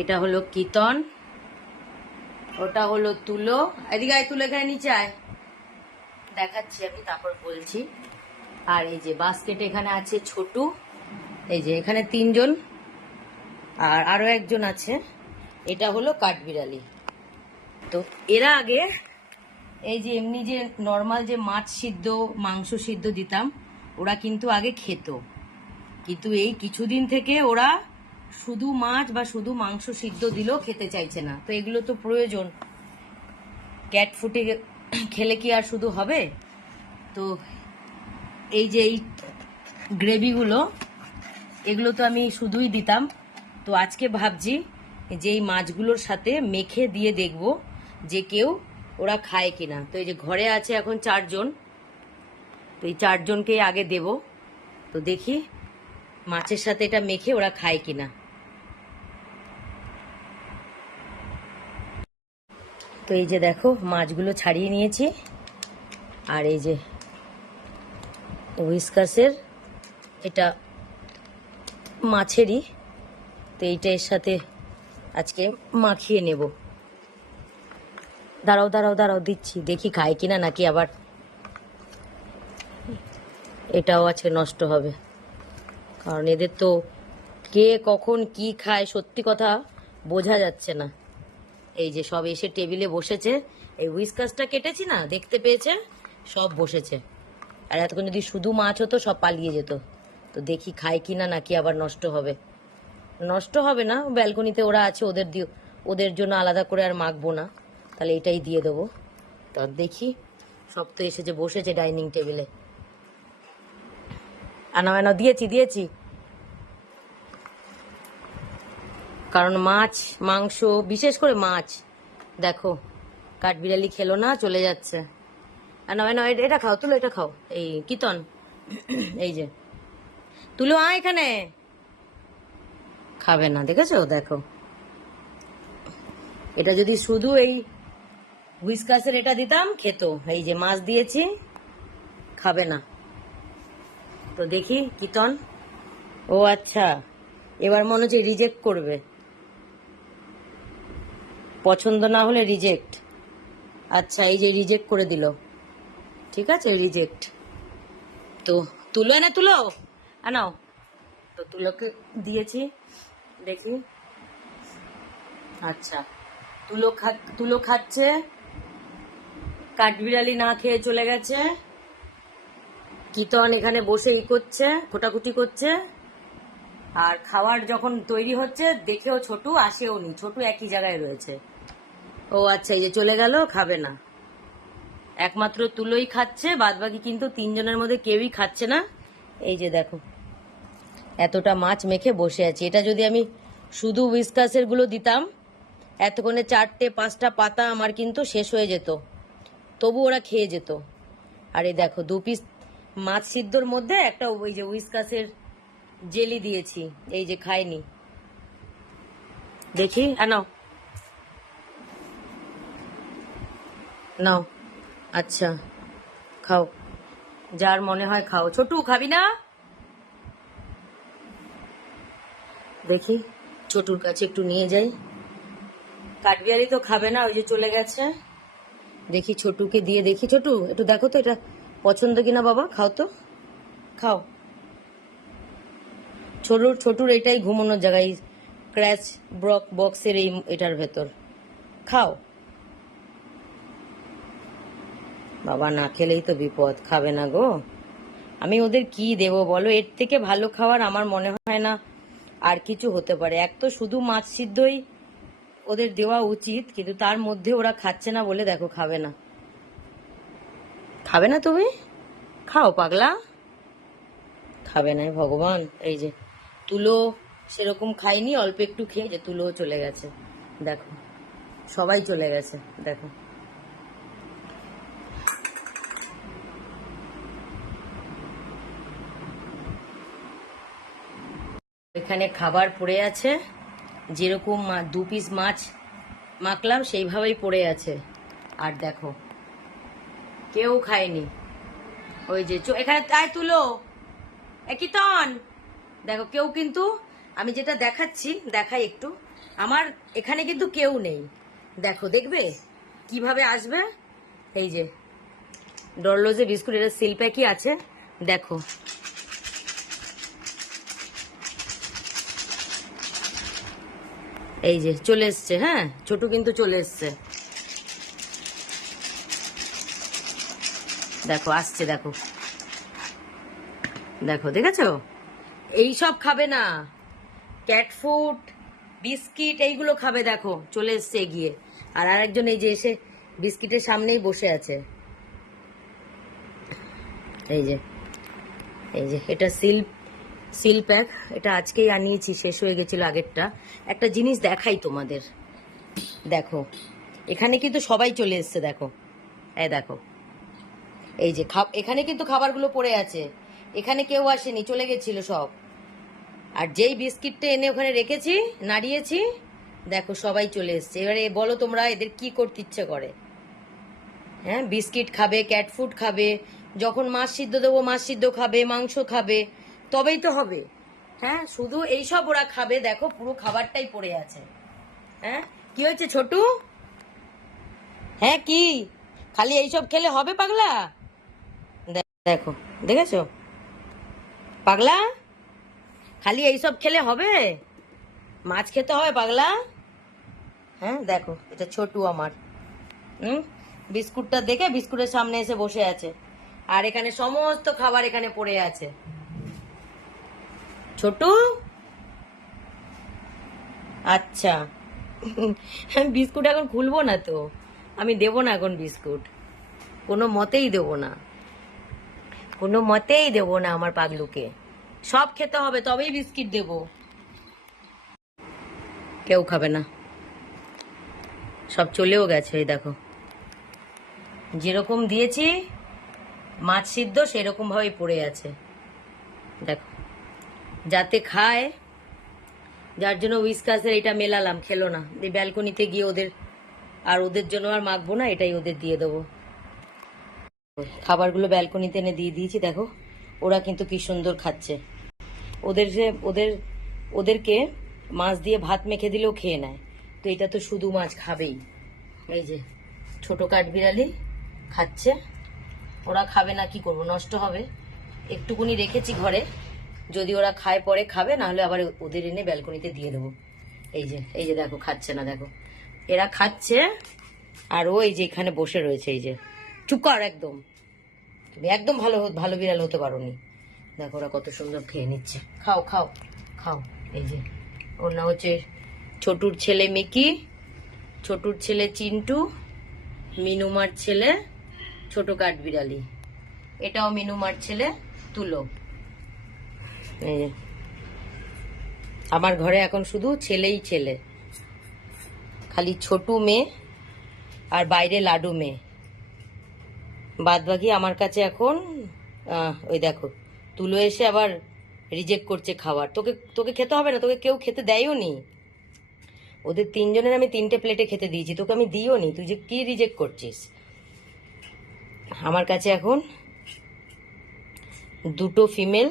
এটা হলো কীর্তন, ওটা হলো তুলো। এদিকে আয়, তুলো এখানে নিচে আয়, দেখাচ্ছি আমি তারপর বলছি। আর এই যে বাস্কেট এখানে আছে ছোটু, এই যে এখানে 3 জন, আর আরো একজন আছে। এটা হলো কাঠবিড়ালি। তো এরা আগে এই যে এমনি যে নর্মাল যে মাছ সিদ্ধ মাংস সিদ্ধ দিতাম ওরা কিন্তু আগে খেত, কিন্তু এই কিছুদিন থেকে ওরা শুধু মাছ বা শুধু মাংস সিদ্ধ দিলেও খেতে চাইছে না। তো এগুলো তো প্রয়োজন, ক্যাট ফুডে খেলে কি আর শুধু হবে? তো এই যে এই গ্রেভিগুলো, এগুলো তো আমি শুধুই দিতাম। তো আজকে ভাবছি যে এই মাছগুলোর সাথে মেখে দিয়ে দেখব যে কেউ ওরা খায় কিনা। তো এই যে ঘরে আছে এখন 4 জন, তো এই 4 জনকেই আগে দেব। তো দেখি মাছের সাথে এটা মেখে ওরা খায় কিনা। তো এই যে দেখো মাছগুলো ছাড়িয়ে নিয়েছি, আর এই যে হুইস্কাসের এটা মাছেরই, তো এইটা এর সাথে আজকে মাখিয়ে নেব। দাঁড়াও দাঁড়াও দাঁড়াও, দিচ্ছি, দেখি খায় কিনা নাকি আবার এটাও আছে নষ্ট হবে। কারণ এদের তো কে কখন কি খায় সত্যি কথা বোঝা যাচ্ছে না। এই যে সব এসে টেবিলে বসেছে, এই হুইস্কাসটা কেটেছি না, দেখতে পেয়েছে, সব বসেছে। আর এতক্ষণ যদি শুধু মাছ হতো সব পালিয়ে যেত। তো দেখি খায় কিনা নাকি আবার নষ্ট হবে। নষ্ট হবে না, ব্যালকনিতে ওরা আছে, ওদের জন্য আলাদা করে আর মাখবো না, তাহলে এটাই দিয়ে দেবো। তো দেখি, সব তো এসেছে বসেছে ডাইনিং টেবিলে। আনা দিয়েছি, কারণ মাছ মাংস বিশেষ করে মাছ দেখো কাঠবিড়ালি খেলো না, চলে যাচ্ছে। আনা এটা খাও, তুলো এটা খাও। এই কীর্তন, এই যে তুলো আয় এখানে, খাবে না, দেখেছো? দেখো এটা যদি শুধু এই হুইস্কাসের এটা দিতাম খেত, এই যে মাছ দিয়েছি খাবে না। তো দেখি কীর্তন, ও আচ্ছা এবার মনে হচ্ছে রিজেক্ট করবে, পছন্দ না হলে রিজেক্ট। আচ্ছা এই যে রিজেক্ট করে দিল, ঠিক আছে রিজেক্ট। তো তুলো এনে তুলো আনাও, তো তুলোকে দিয়েছি, দেখি। আচ্ছা তুলো খাচ্ছে, কাঠবিড়ালি না খেয়ে চলে গেছে, কীর্তন এখানে বসে করছে, খোটাখুটি করছে। আর খাওয়ার যখন তৈরি হচ্ছে দেখেও ছোটু আসেও নি, ছোটু একই জায়গায় রয়েছে। ও আচ্ছা এই যে চলে গেল, খাবে না, একমাত্র তুলোই খাচ্ছে, বাদবাকি কিন্তু 3 জনের মধ্যে কেউই খাচ্ছে না। এই যে দেখো এতটা মাছ মেখে বসে আছে। এটা যদি আমি শুধু হুইস্কাসের গুলো দিতাম এতক্ষণে 4টে-5টা পাতা আমার কিন্তু শেষ হয়ে যেত, তবু ওরা খেয়ে যেত। আর এই দেখো 2 পিস মাছ সিদ্ধর মধ্যে একটা ওই যে হুইস্কাসের জেলি দিয়েছি, এই যে খায়নি। দেখি নাও নাও, আচ্ছা খাও, যার মনে হয় খাও। ছোটু খাবি না? দেখি ছোটুর কাছে একটু নিয়ে যাই, কাঠবিড়ালি তো খাবে না, ওই যে চলে গেছে। দেখি ছোটুকে দিয়ে দেখি, ছোটু একটু দেখো তো এটা পছন্দ কিনা বাবা, খাও তো, খাও। ছোটুর এটাই ঘুমানোর জায়গায়, ক্র্যাচ বক্সের এই এটার ভেতর, খাও। বাবা না খেলেই তো বিপদ, খাবে না গো। আমি ওদের কি দেব বলো, এর থেকে ভালো খাবার আমার মনে হয় না আর কিছু হতে পারে। এক তো শুধু মাছ সিদ্ধই ওদের দেওয়া উচিত, কিন্তু তার মধ্যে ওরা খাচ্ছে না বলে দেখো খাবে না। খাবে না তুমি, খাও পাগলা, খাবে না ভগবান। এই যে তুলো সেরকম খাইনি, অল্প একটু খেয়ে যে তুলোও চলে গেছে, দেখো সবাই চলে গেছে। দেখো এখানে খাবার পড়ে আছে, যেরকম 2 পিস মাছ মাখলাম সেইভাবেই পড়ে আছে। আর দেখো কেউ খায়নি, ওই যে এখানে তাই তুলো কীর্তন, দেখো কেউ কিন্তু, আমি যেটা দেখাচ্ছি দেখাই একটু, আমার এখানে কিন্তু কেউ নেই, দেখো দেখবে কিভাবে আসবে। এই যে ডরলোজে বিস্কুট, এটা সিল প্যাকই আছে, দেখো এই যে চলে এসছে। হ্যাঁ, ছোট কিন্তু চলে এসছে, দেখো আসছে, দেখো দেখো, দেখেছো? এইসব খাবে না, ক্যাট ফুড বিস্কিট এইগুলো খাবে, দেখো চলে এসছে এগিয়ে। আর আরেকজন এই যে এসে বিস্কিটের সামনেই বসে আছে, এই যে এই যে এটা সিল প্যাক, এটা আজকেই আনিয়েছি, শেষ হয়ে গেছিল আগেরটা। একটা জিনিস দেখাই তোমাদের, দেখো এখানে কিন্তু সবাই চলে এসছে, দেখো এই দেখো, এই যে এখানে কিন্তু খাবারগুলো পড়ে আছে, এখানে কেউ আসেনি, চলে গেছিল সব। আর যেই বিস্কিটটা এনে ওখানে রেখেছি, নাড়িয়েছি, দেখো সবাই চলে এসছে। এবারে বলো তোমরা এদের কি করতে ইচ্ছে করে? হ্যাঁ, বিস্কিট খাবে, ক্যাট ফুড খাবে, যখন মাছ সিদ্ধ দেবো মাছ সিদ্ধ খাবে, মাংস খাবে, তবেই তো হবে। হ্যাঁ, শুধু এইসব ওরা খাবে, দেখো পুরো খাবারটাই পড়ে আছে। হ্যাঁ, কি হয়েছে ছোটু? হ্যাঁ কি, খালি এইসব খেলে হবে পাগলা? দেখো, দেখেছো পাগলা, খালি এইসব খেলে হবে? মাছ খেতে হবে পাগলা। হ্যাঁ দেখো, এটা ছোটু আমার, বিস্কুটটা দেখে বিস্কুটের সামনে এসে বসে আছে, আর এখানে সমস্ত খাবার এখানে পড়ে আছে। ছোটু, আচ্ছা, আমি বিস্কুট এখন খুলবো না তো, আমি দেবো না এখন বিস্কুট, কোনো মতেই দেবো না, কোনো মতেই দেবো না আমার পাগলুকে। সব খেতে হবে তবেই বিস্কিট দেবো, কেউ খাবে না, সব চলেও গেছে। এই দেখো, যেরকম দিয়েছি মাছ সিদ্ধ সেরকম ভাবেই পড়ে আছে, দেখো, যাতে খায়, যার জন্য উইসকাসের এটা মেলালাম, খেলো না, এই ব্যালকনিতে গিয়ে ওদের, আর ওদের জন্য আর মাখবো না, এটাই ওদের দিয়ে দেবো। খাবারগুলো ব্যালকনিতে এনে দিয়ে দিয়েছি, দেখো ওরা কিন্তু কি সুন্দর খাচ্ছে। ওদেরকে মাছ দিয়ে ভাত মেখে দিলেও খেয়ে নেয়, তো এটা তো শুধু মাছ খাবেই। এই যে ছোট কাঠবিড়ালি খাচ্ছে, ওরা খাবে না, কি করবো, নষ্ট হবে, একটুকুনি রেখেছি ঘরে, যদি ওরা খায় পরে খাবে, না হলে আবার ওদের এনে ব্যালকনিতে দিয়ে দেবো। এই যে দেখো খাচ্ছে না, দেখো এরা খাচ্ছে, আর ও এই যে এখানে বসে রয়েছে, এই যে চুপ কর একদম, তুমি একদম ভালো ভালো বিড়াল হতে পারোনি। দেখো ওরা কত সুন্দর খেয়ে নিচ্ছে, খাও খাও খাও। এই যে ওর নাম হচ্ছে ছোটুর ছেলে মিকি, ছোটুর ছেলে চিন্টু, মিনুমার ছেলে ছোট কাঠবিড়ালি, এটাও মিনুমার ছেলে তুলো। এই যে আমার ঘরে এখন শুধু ছেলেই ছেলে, খালি ছোটু মেয়ে আর বাইরে লাডু মেয়ে, বাদ বাকি আমার কাছে এখন। ওই দেখো তুলো এসে আবার রিজেক্ট করছে খাবার, তোকে তোকে খেতে হবে না, তোকে কেউ খেতে দেয়ও নি, ওদের তিনজনের আমি 3টে প্লেটে খেতে দিয়েছি, তোকে আমি দিও নি, তুই যে কি রিজেক্ট করছিস। আমার কাছে এখন 2টো ফিমেল,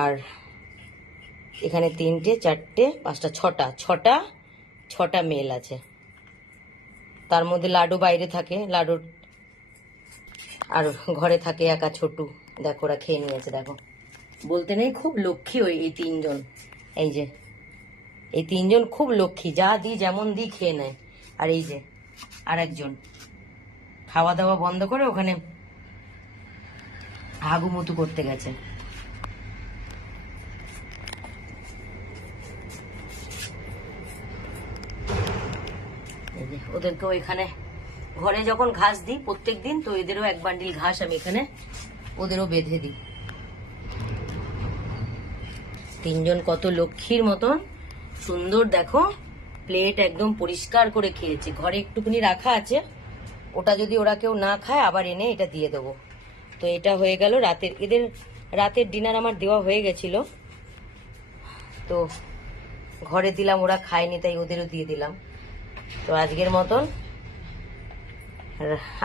আর এখানে 3টে 4টে 5টা 6টা মেল আছে, তার মধ্যে লাডু বাইরে থাকে, লাডুর আর ঘরে থাকে একা ছোটু। দেখো ওরা খেয়ে নিয়েছে, দেখো বলতে নেই, খুব লক্ষ্মী ওই এই 3জন, এই যে এই 3জন খুব লক্ষ্মী, যা দিই যেমন দিই খেয়ে নেয়। আর এই যে আর একজন খাওয়া দাওয়া বন্ধ করে ওখানে হাগুমুতু করতে গেছে। ওদেরকেও এখানে ঘরে যখন ঘাস দিই প্রত্যেক দিন, তো এদেরও 1 বান্ডিল ঘাস আমি এখানে ওদেরও বেঁধে দিই। 3জন কত লক্ষ্মীর মতন সুন্দর, দেখো প্লেট একদম পরিষ্কার করে খেয়েছে, ঘরে একটুকুনি রাখা আছে, ওটা যদি ওরা কেউ না খায় আবার এনে এটা দিয়ে দেবো। তো এটা হয়ে গেল রাতের, এদের রাতের ডিনার আমার দেওয়া হয়ে গেছিল, তো ঘরে দিলাম, ওরা খায়নি তাই ওদেরও দিয়ে দিলাম। তো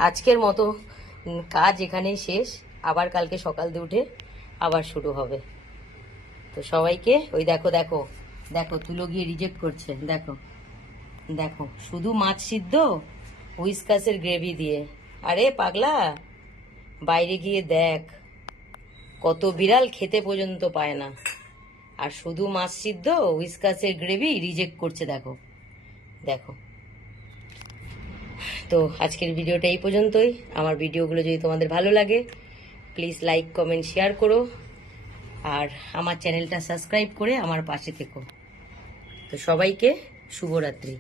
আজকের মতো কাজ এখানেই শেষ, আবার কালকে সকাল দিয়ে উঠে আবার শুরু হবে। তো সবাইকে ওই দেখো দেখো দেখো তুলো গিয়ে রিজেক্ট করছে, দেখো দেখো শুধু মাছ সিদ্ধ হুইস্কাসের গ্রেভি দিয়ে। আরে পাগলা, বাইরে গিয়ে দেখ কত বিড়াল খেতে পর্যন্ত পায় না, আর শুধু মাছ সিদ্ধ হুইস্কাসের গ্রেভি রিজেক্ট করছে। দেখো দেখো। তো আজকের ভিডিওটা এই পর্যন্তই। আমার ভিডিওগুলো যদি তোমাদের ভালো লাগে প্লিজ লাইক কমেন্ট শেয়ার করো, আর আমার চ্যানেলটা সাবস্ক্রাইব করে আমার পাশে থেকো। তো সবাইকে শুভরাত্রি।